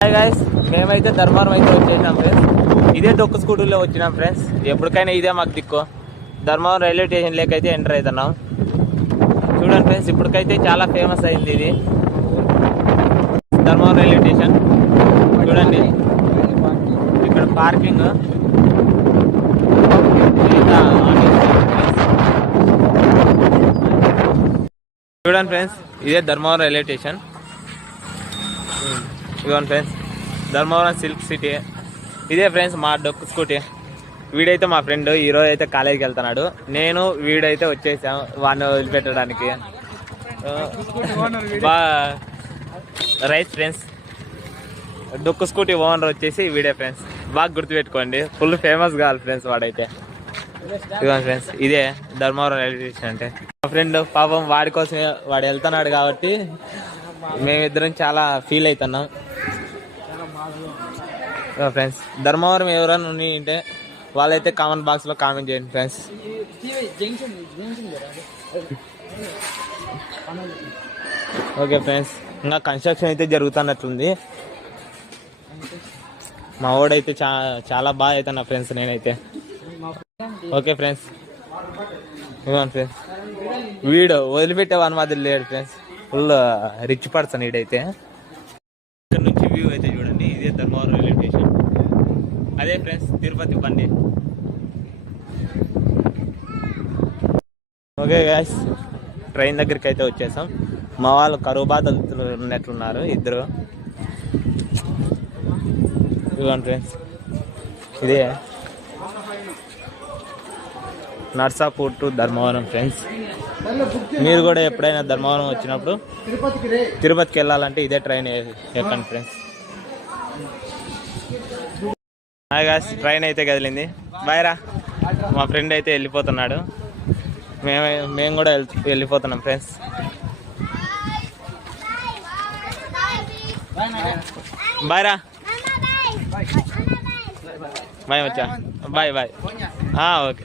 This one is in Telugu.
హాయ్ గైస్, మేమైతే ధర్మవరం అయితే వచ్చేసాం ఫ్రెండ్స్. ఇదే డొక్కు స్కూటర్లో వచ్చినాం ఫ్రెండ్స్. ఎప్పటికైనా ఇదే మాకు దిక్కు. ధర్మవరం రైల్వే స్టేషన్ లేకైతే ఎంటర్ అవుతున్నాం. చూడండి ఫ్రెండ్స్, ఇప్పటికైతే చాలా ఫేమస్ అయింది ఇది ధర్మవరం రైల్వే స్టేషన్. చూడండి ఇక్కడ పార్కింగ్, చూడండి ఫ్రెండ్స్ ఇదే ధర్మవరం రైల్వే స్టేషన్. ఇదిగోండి ఫ్రెండ్స్, ధర్మవరం సిల్క్ సిటీ. ఇదే ఫ్రెండ్స్ మా డొక్కు స్కూటీ. వీడైతే మా ఫ్రెండ్ ఈరోజు అయితే కాలేజీకి వెళ్తున్నాడు. నేను వీడైతే వచ్చేసాం వాడిని వదిలిపెట్టడానికి. రైట్ ఫ్రెండ్స్, డొక్కు స్కూటీ ఓనర్ వచ్చేసి వీడే ఫ్రెండ్స్. బాగా గుర్తుపెట్టుకోండి, ఫుల్ ఫేమస్ కావాలి ఫ్రెండ్స్ వాడైతే. ఇదిగోండి ఫ్రెండ్స్, ఇదే ధర్మవరం రైల్వే స్టేషన్ అంటే. మా ఫ్రెండ్ పాపం వాడి కోసమే వాడు వెళ్తున్నాడు కాబట్టి మేమిద్దరం చాలా ఫీల్ అవుతున్నాం ఫ్రెండ్స్. ధర్మవరం ఎవరైనా ఉంటే వాళ్ళైతే కామెంట్ బాక్స్లో కామెంట్ చేయండి ఫ్రెండ్స్. ఓకే ఫ్రెండ్స్, ఇంకా కన్స్ట్రక్షన్ అయితే జరుగుతున్నట్లుంది. మా వాడైతే చాలా బాగా అవుతున్నా ఫ్రెండ్స్ నేనైతే. ఓకే ఫ్రెండ్స్, ఇవ్వండి ఫ్రెండ్స్, వీడు వదిలిపెట్టే వన్ మాదిరి లేడు ఫ్రెండ్స్. ఫుల్ రిచ్ పర్సన్ వీడైతే. ఇక్కడ నుంచి వ్యూ అయితే చూడండి, ఇదే ధర్మవరం రైల్వే స్టేషన్. అదే ఫ్రెండ్స్ తిరుపతి బండి. ఓకే గాయ్స్, ట్రైన్ దగ్గరికి అయితే వచ్చేసాం. మా వాళ్ళు కరువు బాధలు ఉన్నట్లున్నారు ఇద్దరు. ఇవ్వండి ఫ్రెండ్స్, ఇదే నర్సాపూర్ టు ధర్మవరం ఫ్రెండ్స్. మీరు కూడా ఎప్పుడైనా ధర్మవరం వచ్చినప్పుడు తిరుపతికి వెళ్ళాలంటే ఇదే ట్రైన్ ఎక్కండి ఫ్రెండ్స్. హాయ్ గాయ్స్, ట్రైన్ అయితే కదిలింది. బాయ్ రా. మా ఫ్రెండ్ అయితే వెళ్ళిపోతున్నాడు, మేము కూడా వెళ్ళిపోతున్నాం ఫ్రెండ్స్. బాయ్ రా. బాయ్ వచ్చా. Bye bye. ఓకే.